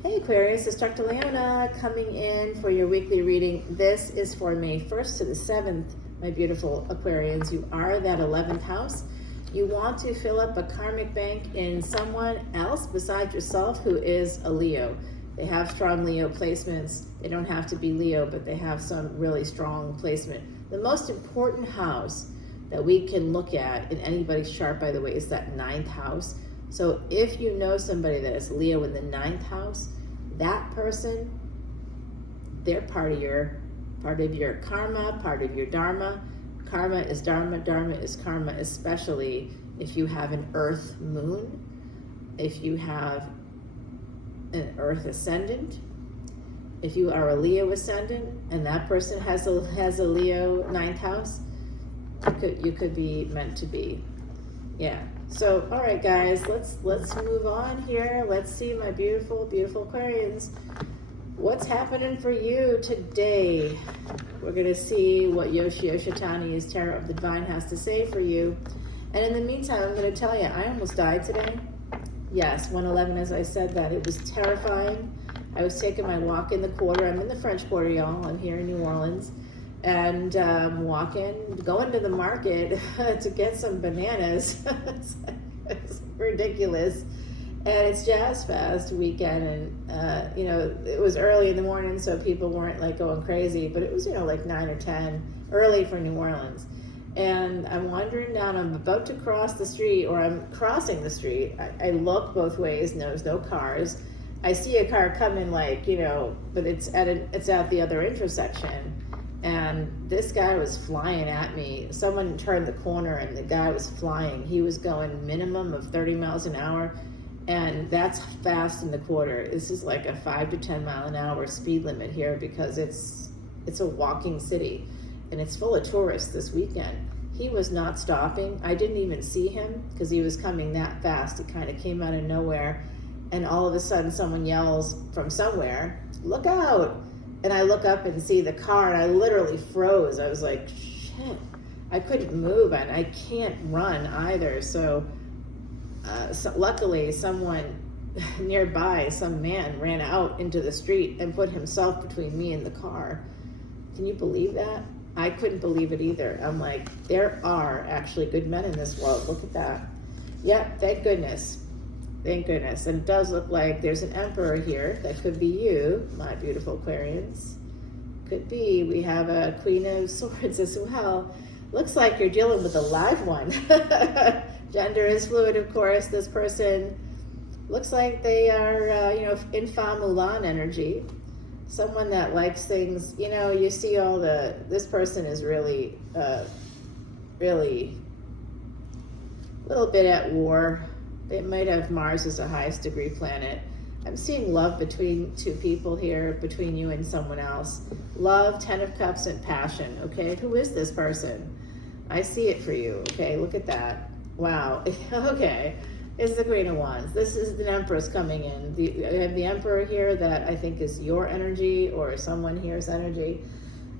Hey Aquarius, it's Dr. Leona coming in for your weekly reading. This is for May 1st to the 7th, my beautiful Aquarians. You are that 11th house. You want to fill up a karmic bank in someone else besides yourself who is a Leo. They have strong Leo placements. They don't have to be Leo, but they have some really strong placement. The most important house that we can look at in anybody's chart, by the way, is that 9th house. So if you know somebody that is Leo in the 9th house, that person, they're part of your karma, part of your dharma. Karma is dharma, dharma is karma, especially if you have an earth moon, if you have an earth ascendant, if you are a Leo ascendant and that person has a Leo 9th house, you could be meant to be. Yeah. So, all right, guys, let's move on here. Let's see, my beautiful, beautiful Aquarians. What's happening for you today? We're going to see what Yoshi Yoshitani's Tarot of the Divine has to say for you. And in the meantime, I'm going to tell you, I almost died today. Yes, 111, as I said that. It was terrifying. I was taking my walk in the quarter. I'm in the French Quarter, y'all. I'm here in New Orleans. And going to the market to get some bananas. It's ridiculous. And it's Jazz Fest weekend, and it was early in the morning, so people weren't like going crazy, but it was like 9 or 10, early for New Orleans. And I'm wandering down, I'm about to cross the street, or I'm crossing the street. I look both ways, and there's no cars. I see a car coming, but it's at the other intersection. And this guy was flying at me. Someone turned the corner and the guy was flying. He was going minimum of 30 miles an hour. And that's fast in the quarter. This is like a 5 to 10 mile an hour speed limit here because it's a walking city. And it's full of tourists this weekend. He was not stopping. I didn't even see him because he was coming that fast. It kind of came out of nowhere. And all of a sudden someone yells from somewhere, "Look out!" And I look up and see the car, and I literally froze. I was like, shit. I couldn't move, and I can't run either. So luckily, someone nearby, some man, ran out into the street and put himself between me and the car. Can you believe that? I couldn't believe it either. I'm like, there are actually good men in this world. Look at that. Yep, thank goodness. Thank goodness. And it does look like there's an Emperor here. That could be you, my beautiful Aquarians. Could be. We have a Queen of Swords as well. Looks like you're dealing with a live one. Gender is fluid, of course. This person looks like they are, in Femme Mulan energy. Someone that likes things, you see this person is really, really a little bit at war. They might have Mars as a highest degree planet. I'm seeing love between two people here, between you and someone else. Love, 10 of Cups, and passion, okay? Who is this person? I see it for you, okay? Look at that. Wow, okay. It's the Queen of Wands. This is the Empress coming in. I have the Emperor here that I think is your energy or someone here's energy.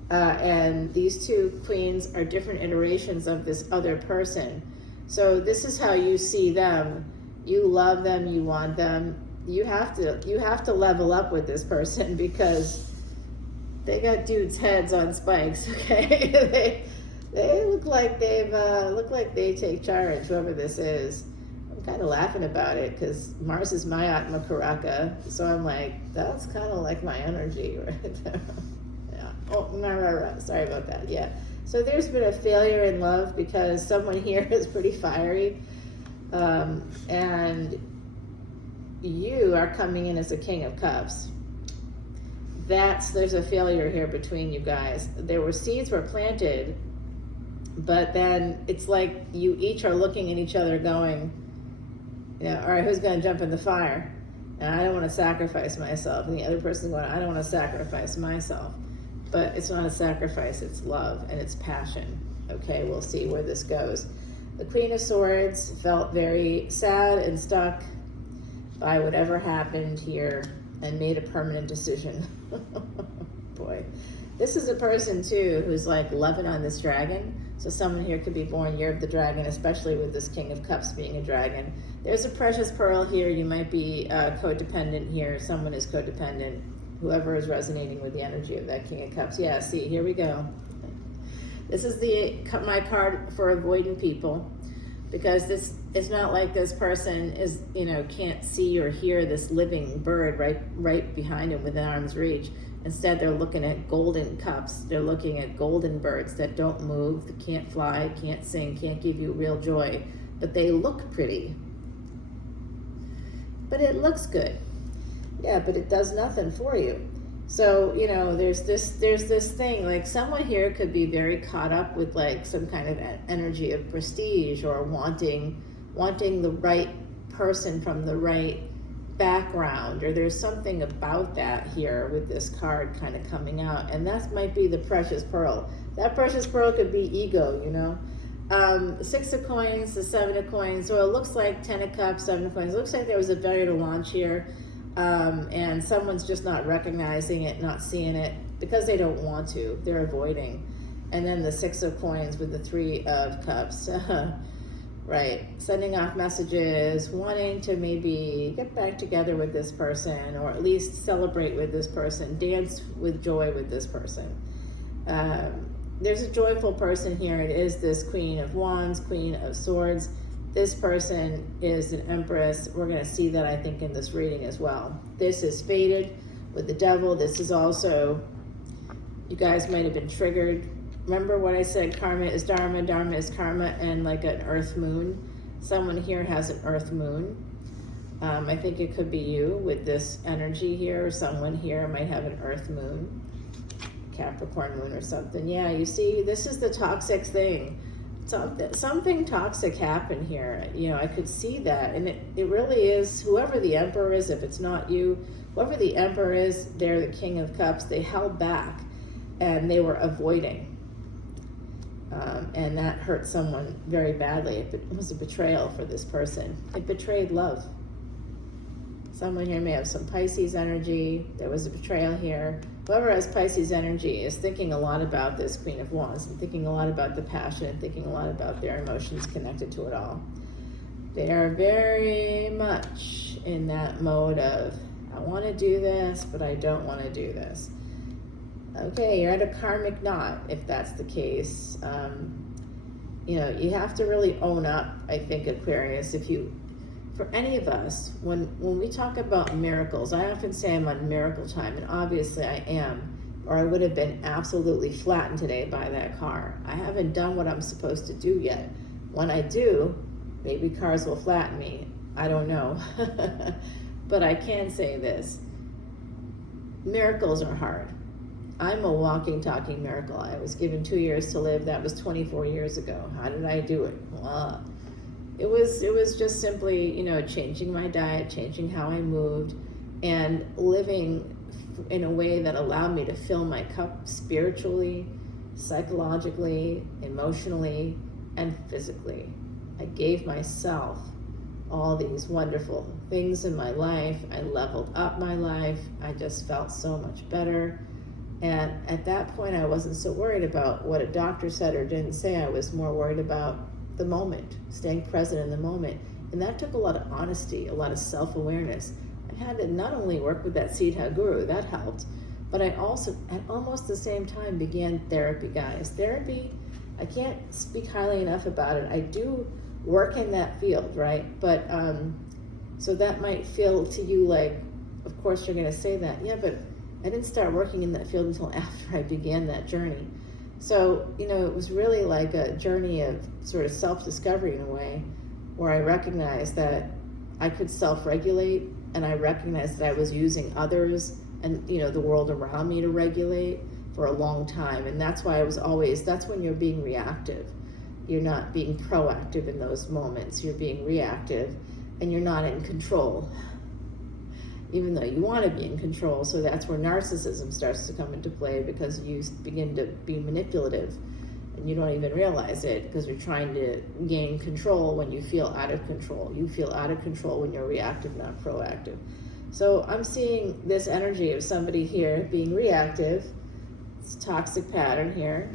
And these two queens are different iterations of this other person. So this is how you see them. You love them, you want them. You have to level up with this person because they got dudes' heads on spikes, okay? they look like they take charge, whoever this is. I'm kind of laughing about it because Mars is my Atma Karaka, so I'm like, that's kind of like my energy right there. Yeah. Oh, right. Sorry about that. Yeah. So there's been a failure in love because someone here is pretty fiery. And you are coming in as a King of Cups. There's a failure here between you guys. Seeds were planted, but then it's like you each are looking at each other going, all right, who's going to jump in the fire? And I don't want to sacrifice myself. And the other person's going, I don't want to sacrifice myself. But it's not a sacrifice, it's love and it's passion. Okay, we'll see where this goes. The Queen of Swords felt very sad and stuck by whatever happened here and made a permanent decision. Boy. This is a person too who's like loving on this dragon. So someone here could be born year of the dragon, especially with this King of Cups being a dragon. There's a precious pearl here. You might be codependent here. Someone is codependent. Whoever is resonating with the energy of that King of Cups. Yeah, see, here we go. This is my card for avoiding people, because this it's not like this person is, can't see or hear this living bird right behind him within arm's reach. Instead, they're looking at golden cups. They're looking at golden birds that don't move, that can't fly, can't sing, can't give you real joy, but they look pretty. But it looks good. Yeah, but it does nothing for you. So, there's this thing, like someone here could be very caught up with like some kind of energy of prestige, or wanting the right person from the right background, or there's something about that here with this card kind of coming out, and that might be the precious pearl. That precious pearl could be ego, 6 of coins, the 7 of coins. So it looks like 10 of cups, 7 of coins. It looks like there was a failure to launch here, and someone's just not recognizing it, not seeing it, because they don't want to. They're avoiding. And then the 6 of coins with the 3 of cups. Right, sending off messages, wanting to maybe get back together with this person, or at least celebrate with this person, dance with joy with this person. There's a joyful person here. It is this Queen of Wands, Queen of Swords. This person is an Empress. We're going to see that, I think, in this reading as well. This is fated with the Devil. This is also, you guys might have been triggered. Remember what I said, karma is dharma, dharma is karma, and like an earth moon. Someone here has an earth moon. I think it could be you with this energy here, or someone here might have an earth moon, Capricorn moon or something. Yeah, you see, this is the toxic thing. Something toxic happened here. I could see that, and it really is, whoever the Emperor is, if it's not you, whoever the Emperor is, they're the King of Cups. They held back, and they were avoiding. And that hurt someone very badly. It was a betrayal for this person. It betrayed love. Someone here may have some Pisces energy. There was a betrayal here. Whoever has Pisces energy is thinking a lot about this Queen of Wands, and thinking a lot about the passion, and thinking a lot about their emotions connected to it all. They are very much in that mode of, I want to do this, but I don't want to do this. Okay, you're at a karmic knot if that's the case. You have to really own up, I think, Aquarius. For any of us, when we talk about miracles, I often say I'm on miracle time, and obviously I am, or I would have been absolutely flattened today by that car. I haven't done what I'm supposed to do yet. When I do, maybe cars will flatten me. I don't know. But I can say this. Miracles are hard. I'm a walking, talking miracle. I was given 2 years to live. That was 24 years ago. How did I do it? Well, it was just simply, changing my diet, changing how I moved, and living in a way that allowed me to fill my cup spiritually, psychologically, emotionally, and physically. I gave myself all these wonderful things in my life. I leveled up my life. I just felt so much better. And at that point, I wasn't so worried about what a doctor said or didn't say. I was more worried about the moment, staying present in the moment. And that took a lot of honesty, a lot of self-awareness. I had to not only work with that Siddha Guru, that helped, but I also, at almost the same time, began therapy, guys. Therapy, I can't speak highly enough about it. I do work in that field, right? But, so that might feel to you like, of course you're gonna say that. Yeah, but I didn't start working in that field until after I began that journey. So, it was really like a journey of sort of self-discovery in a way, where I recognized that I could self-regulate, and I recognized that I was using others and, the world around me to regulate for a long time. And that's why that's when you're being reactive. You're not being proactive in those moments. You're being reactive, and you're not in control, even though you want to be in control. So that's where narcissism starts to come into play, because you begin to be manipulative, and you don't even realize it, because you're trying to gain control when you feel out of control. You feel out of control when you're reactive, not proactive. So I'm seeing this energy of somebody here being reactive, It's a toxic pattern here,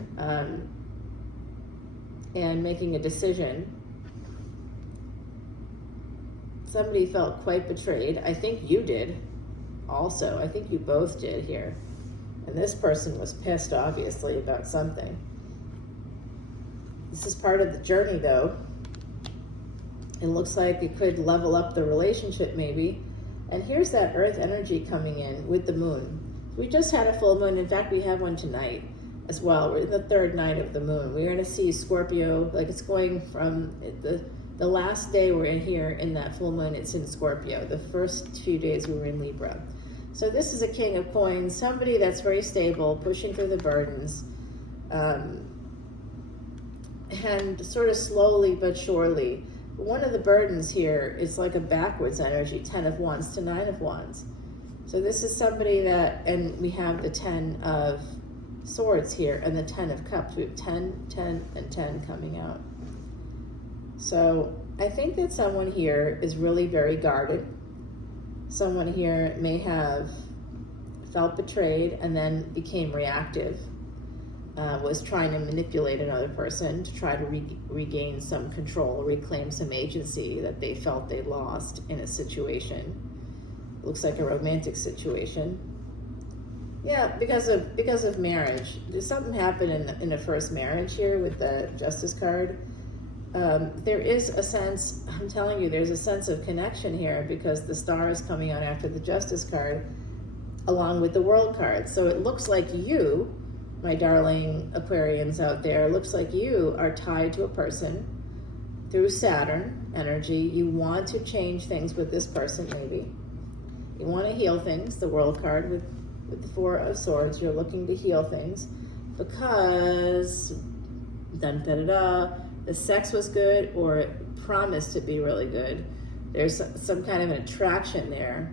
and making a decision. Somebody felt quite betrayed. I think you did also. I think you both did here. And this person was pissed, obviously, about something. This is part of the journey, though. It looks like it could level up the relationship, maybe. And here's that earth energy coming in with the moon. We just had a full moon. In fact, we have one tonight as well. We're in the third night of the moon. We're going to see Scorpio, like it's going from the last day we're in here in that full moon, it's in Scorpio. The first few days we were in Libra. So this is a King of Coins, somebody that's very stable, pushing through the burdens, and sort of slowly but surely. One of the burdens here is like a backwards energy, 10 of Wands to 9 of Wands. So this is somebody that, and we have the 10 of Swords here and the 10 of Cups. We have 10, 10, and 10 coming out. So I think that someone here is really very guarded. Someone here may have felt betrayed and then became reactive, was trying to manipulate another person to try to regain some control, reclaim some agency that they felt they lost in a situation. Looks like a romantic situation. Yeah, because of marriage. There's something happened in a first marriage here with the Justice card. There is a sense, I'm telling you, there's a sense of connection here because the Star is coming out after the Justice card along with the World card. So it looks like you, my darling Aquarians out there, looks like you are tied to a person through Saturn energy. You want to change things with this person, maybe. You want to heal things, the World card with the Four of Swords. You're looking to heal things because the sex was good or it promised to be really good. There's some kind of an attraction there.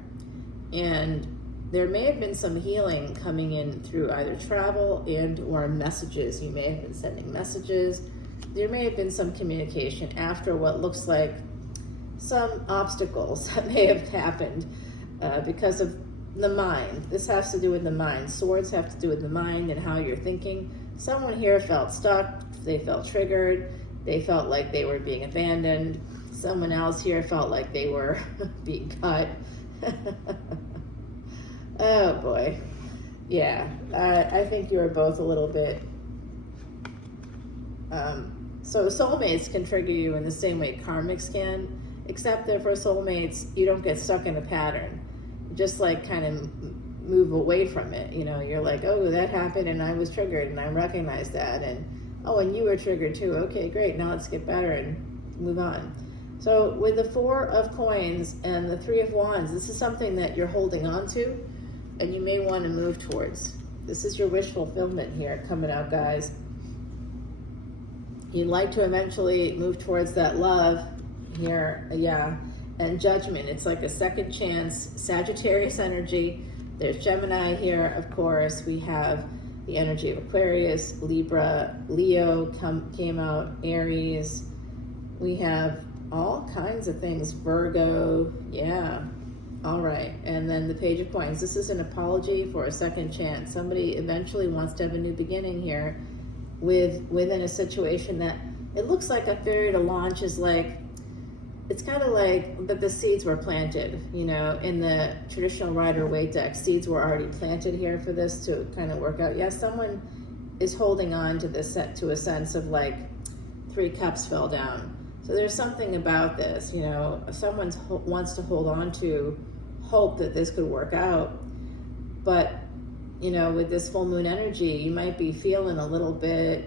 And there may have been some healing coming in through either travel and or messages. You may have been sending messages. There may have been some communication after what looks like some obstacles that may have happened because of the mind. This has to do with the mind. Swords have to do with the mind and how you're thinking. Someone here felt stuck. They felt triggered. They felt like they were being abandoned. Someone else here felt like they were being cut. Oh boy. Yeah, I think you were both a little bit. So soulmates can trigger you in the same way karmics can, except that for soulmates, you don't get stuck in a pattern. Just like kind of move away from it. You know, you're like, oh, that happened and I was triggered and I recognize that. And oh, and you were triggered too. Okay, great. Now let's get better and move on. So with the Four of Coins and the Three of Wands, this is something that you're holding on to and you may want to move towards. This is your wish fulfillment here coming out, guys. You'd like to eventually move towards that love here, yeah. And Judgment, it's like a second chance. Sagittarius energy. There's Gemini here, of course. We have the energy of Aquarius, Libra, Leo came out, Aries. We have all kinds of things, Virgo, yeah. All right, and then the Page of Coins. This is an apology for a second chance. Somebody eventually wants to have a new beginning here within a situation that it looks like a failure to launch is like, it's kind of like that the seeds were planted, you know, in the traditional Rider-Waite deck. Seeds were already planted here for this to kind of work out. Yes, someone is holding on to this to a sense of like 3 cups fell down. So there's something about this, you know, someone wants to hold on to hope that this could work out. But, you know, with this full moon energy, you might be feeling a little bit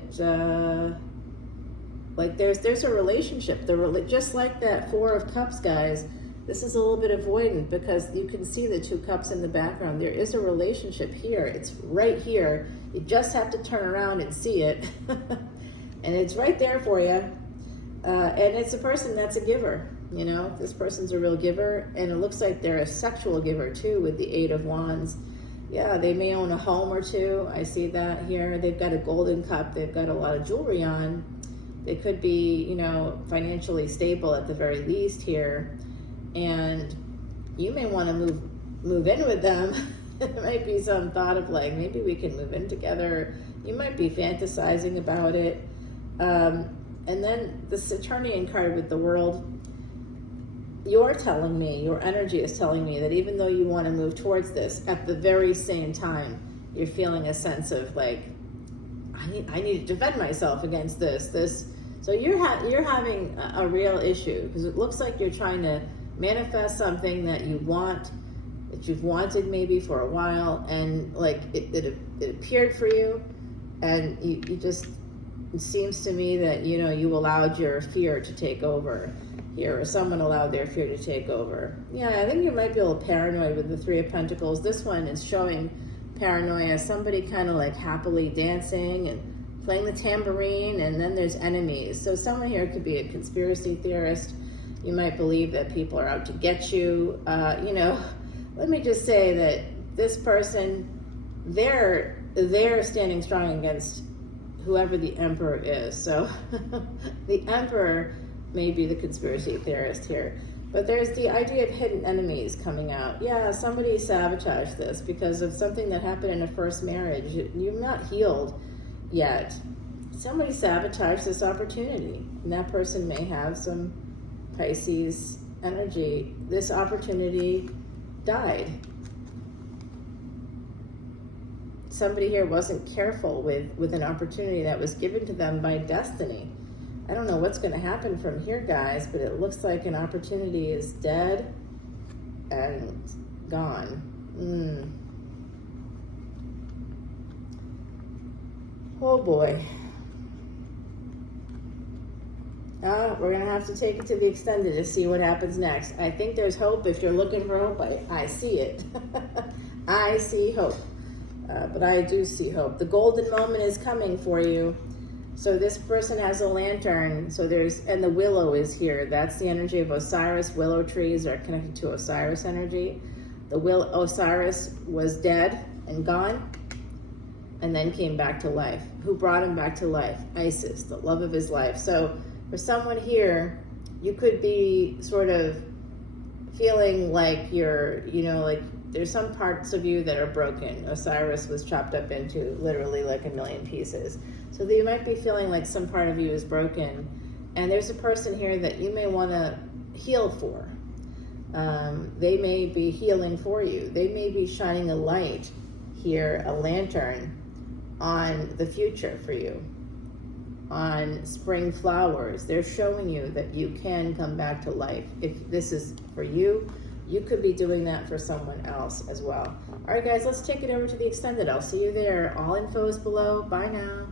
like there's a relationship. Just like that Four of Cups, guys, this is a little bit avoidant because you can see the 2 cups in the background. There is a relationship here. It's right here. You just have to turn around and see it. And it's right there for you. And it's a person that's a giver, you know. This person's a real giver, and it looks like they're a sexual giver too with the 8 of Wands. Yeah, they may own a home or two. I see that here. They've got a golden cup. They've got a lot of jewelry on. They could be, you know, financially stable at the very least here. And you may want to move in with them There might be some thought of like, maybe we can move in together. You might be fantasizing about it. And then the Saturnian card with the World, you're telling me, your energy is telling me that even though you want to move towards this, at the very same time, you're feeling a sense of like, I need to defend myself against this. So you're having a real issue, because it looks like you're trying to manifest something that you want, that you've wanted maybe for a while, and like it appeared for you, and you just, it seems to me that, you know, you allowed your fear to take over here, or someone allowed their fear to take over. Yeah, I think you might be a little paranoid with the Three of Pentacles. This one is showing paranoia, somebody kind of like happily dancing and playing the tambourine, and then there's enemies. So someone here could be a conspiracy theorist. You might believe that people are out to get you. You know, let me just say that this person, they're standing strong against whoever the Emperor is. So the Emperor may be the conspiracy theorist here. But there's the idea of hidden enemies coming out. Yeah, somebody sabotaged this because of something that happened in a first marriage. You're not healed yet. Somebody sabotaged this opportunity. And that person may have some Pisces energy. This opportunity died. Somebody here wasn't careful with an opportunity that was given to them by destiny. I don't know what's going to happen from here, guys, but it looks like an opportunity is dead and gone. Oh boy. We're going to have to take it to the extended to see what happens next. I think there's hope. If you're looking for hope, I see it. I see hope. But I do see hope. The golden moment is coming for you. So this person has a lantern. So and the willow is here. That's the energy of Osiris. Willow trees are connected to Osiris energy. Osiris was dead and gone, and then came back to life. Who brought him back to life? Isis, the love of his life. So for someone here, you could be sort of feeling like you're, you know, like there's some parts of you that are broken. Osiris was chopped up into literally like a million pieces. So that you might be feeling like some part of you is broken. And there's a person here that you may want to heal for. They may be healing for you. They may be shining a light here, a lantern, on the future for you, on spring flowers. They're showing you that you can come back to life. If this is for you, you could be doing that for someone else as well. All right, guys, let's take it over to the extended. I'll see you there. All info is below. Bye now.